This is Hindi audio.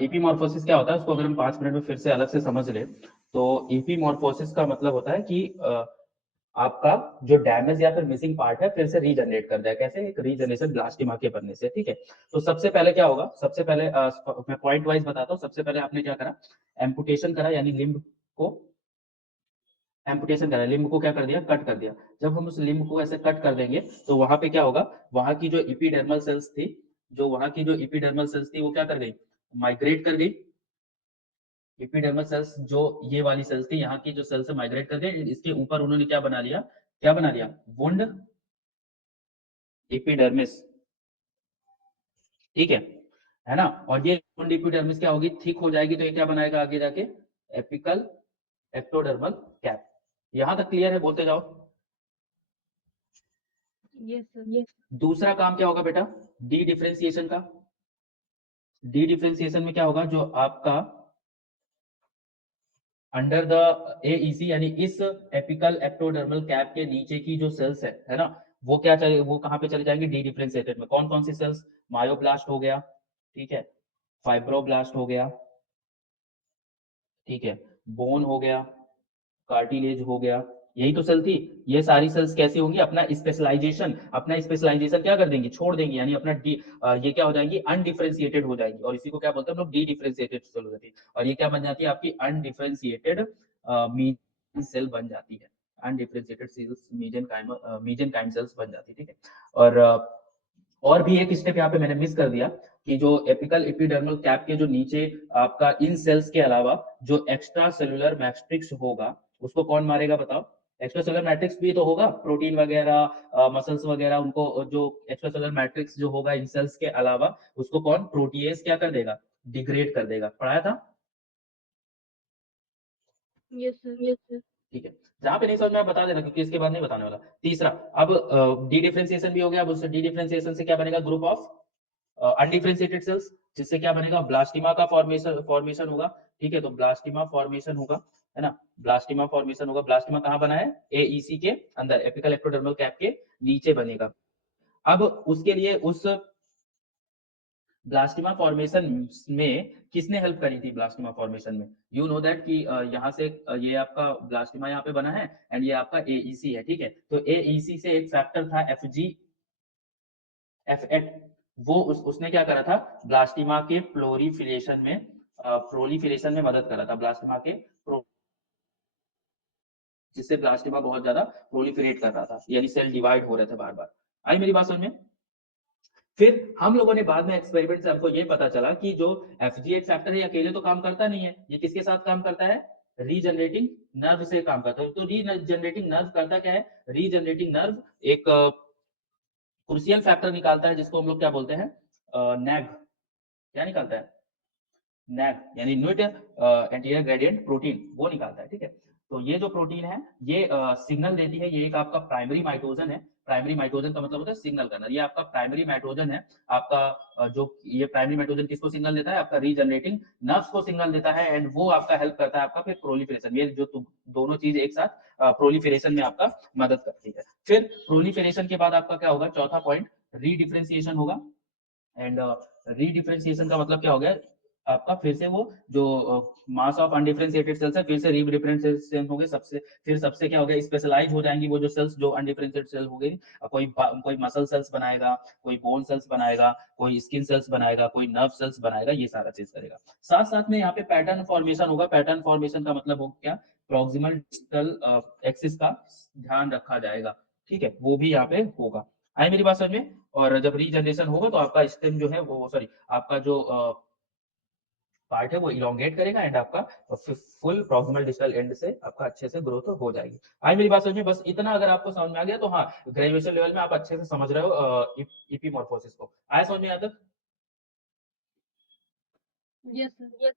इपीमॉर्फोसिस क्या होता है, उसको अगर हम 5 मिनट में फिर से अलग से समझ लें तो इपीमॉर्फोसिस का मतलब होता है कि आपका जो डैमेज या फिर मिसिंग पार्ट है फिर से रीजनरेट कर दिया। कैसे? एक रीजनरेशन ब्लास्टिमा के बनने से। ठीक है, तो सबसे पहले क्या होगा, सबसे पहले मैं पॉइंट वाइज बताता हूँ। सबसे पहले आपने क्या करा, एम्पुटेशन करा, यानी लिम्ब को एम्पुटेशन करा, लिम्ब को क्या कर दिया, कट कर दिया। जब हम उस लिम्ब को ऐसे कट कर देंगे तो वहां पे क्या होगा, वहां की जो इपीडर्मल सेल्स थी, जो वहां की जो इपीडर्मल सेल्स थी वो क्या कर गई, माइग्रेट कर गई। इपीडर्मल सेल्स जो ये वाली सेल्स थी, यहाँ की जो सेल्स है माइग्रेट कर गए। इसके ऊपर उन्होंने क्या बना लिया, क्या बना लिया, वुंड इपीडर्मिस। ठीक है ना। और ये वुंड इपीडर्मिस क्या होगी, थिक हो जाएगी, तो ये क्या बनाएगा आगे जाके, एपिकल एक्टोडर्मल कैप। यहां तक क्लियर है, बोलते जाओ। Yes sir. दूसरा काम क्या होगा बेटा, डी डिफरेंशिएशन का। डी डिफरेंशिएशन में क्या होगा, जो आपका अंडर द एईसी यानी इस एपिकल एक्टोडर्मल कैप के नीचे की जो सेल्स है ना, वो क्या चले, वो कहां पे चले जाएंगे, डी डिफरेंशिएटेड में। कौन कौन सी सेल्स, मायोब्लास्ट हो गया, ठीक है, फाइब्रोब्लास्ट हो गया, ठीक है, बोन हो गया, कार्टिलेज हो गया, यही तो सेल थी। ये सारी सेल्स कैसी होंगी, अपना स्पेशलाइजेशन क्या कर देंगी, छोड़ देंगी, यानी अपना ये क्या हो जाएंगी, अनडिफरेंशिएटेड हो जाएगी। और इसी को क्या बोलते हैं हम लोग, डी डिफरेंशिएटेड सेल हो जाती है। और ये क्या बन जाती है, आपकी अनडिफरेंशिएटेड सेल बन जाती है। अनडिफरेंशिएटेड सेल्स मीजेनकाइम सेल्स बन जाती है। ठीक है, और भी एक स्टेप यहाँ पे मैंने मिस कर दिया कि जो एपिकल एपिडर्मल कैप के जो नीचे आपका इन सेल्स के अलावा जो एक्स्ट्रा सेलुलर मैट्रिक्स होगा, उसको कौन मारेगा बताओ। एक्स्ट्रा सेलुलर मैट्रिक्स भी तो होगा, प्रोटीन वगैरह, मसल्स वगैरह, उनको जो एक्स्ट्रा सेलुलर मैट्रिक्स जो होगा इन सेल्स के अलावा, उसको कौन, प्रोटीएज क्या कर देगा, डिग्रेड कर देगा। पढ़ाया था। Yes sir. ठीक है, जहां पे नहीं समझ में आया बता देना, क्योंकि इसके बाद नहीं बताने वाला। तीसरा, अब डी डिफरेंशिएशन भी हो गया। अब उससे डी डिफरेंशिएशन से क्या बनेगा, ग्रुप ऑफ अनडिफरेंशिएटेड सेल्स, जिससे क्या बनेगा, ब्लास्टिमा का फॉर्मेशन होगा। ठीक है, तो ब्लास्टिमा फॉर्मेशन होगा, है ना, ब्लास्टिमा फॉर्मेशन होगा। ब्लास्टिमा कहां बना है, एईसी के अंदर, एपिकल एक्टोडर्मल कैप के नीचे बनेगा। अब उसके लिए उस ब्लास्टिमा फॉर्मेशन में किसने हेल्प करी थी, ब्लास्टिमा फॉर्मेशन में, यू नो दैट कि यहाँ से ये आपका ब्लास्टिमा यहाँ पे बना है एंड ये आपका एईसी है। ठीक है, तो एईसी से एक फैक्टर था F8, वो उसने क्या करा था, ब्लास्टिमा के प्रोलिफरेशन में मदद करा था, ब्लास्टिमा के जिससे ब्लास्टिमा बहुत ज्यादा प्रोलिफरेट कर रहा था, यानी सेल डिवाइड हो रहे थे बार बार। आई मेरी बात समझ में। फिर हम लोगों ने बाद में एक्सपेरिमेंट से हमको ये पता चला कि जो FGH फैक्टर है अकेले तो काम करता नहीं है, ये किसके साथ काम करता है, रीजनरेटिंग नर्व से काम करता है। तो रीजनरेटिंग नर्व करता क्या है, रीजनरेटिंग नर्व एक क्रूशियल फैक्टर निकालता है, जिसको हम लोग क्या बोलते हैं, नैग। क्या निकालता है, नैग यानी न्यूट एंटीरियर ग्रेडियंट प्रोटीन, वो निकालता है। ठीक है, तो ये जो प्रोटीन है ये सिग्नल देती है, ये एक आपका प्राइमरी माइटोजन है। प्राइमरी माइटोजन का मतलब होता है सिग्नल करना, ये आपका प्राइमरी माइटोजन है। आपका जो ये प्राइमरी माइटोजन किसको सिग्नल देता है, आपका रीजनरेटिंग नर्व्स को सिग्नल देता है, एंड वो आपका हेल्प करता है आपका फिर प्रोलिफरेशन। ये जो दोनों चीज एक साथ प्रोलिफरेशन में आपका मदद करती है। फिर प्रोलिफरेशन के बाद आपका क्या होगा, चौथा पॉइंट, रीडिफरेंशिएशन होगा। एंड रीडिफरेंशिएशन का मतलब क्या हो गया, आपका फिर से वो जो मास ऑफ अनडिफरेंशिएटेड सेल्स है फिर से रीडिफरेंशिएशन हो गए, सबसे फिर सबसे क्या हो गया, स्पेशलाइज हो जाएंगी वो जो सेल्स जो अनडिफरेंशिएटेड सेल हो गई। कोई मसल सेल्स बनाएगा, कोई बोन सेल्स बनाएगा, कोई स्किन सेल्स बनाएगा, कोई नर्व सेल्स बनाएगा, ये सारा चीज करेगा। साथ साथ में यहाँ पे पैटर्न फॉर्मेशन होगा। पैटर्न फॉर्मेशन का मतलब हो क्या, प्रॉक्सिमल डिस्टल एक्सिस का ध्यान रखा जाएगा। ठीक है, वो भी यहाँ पे होगा। आई मेरी बात समझ में। और जब रीजनरेशन होगा तो आपका स्टेम जो है वो, सॉरी, आपका जो पार्ट है वो इलोंगेट करेगा एंड आपका फुल प्रॉक्सिमल डिस्टल एंड से आपका अच्छे से ग्रोथ हो जाएगी। आई मेरी बात समझ में। बस इतना अगर आपको समझ में आ गया तो हाँ, ग्रेजुएशन लेवल में आप अच्छे से समझ रहे हो इपीमॉर्फोसिस को। आया समझ में यहाँ तक। Yes sir.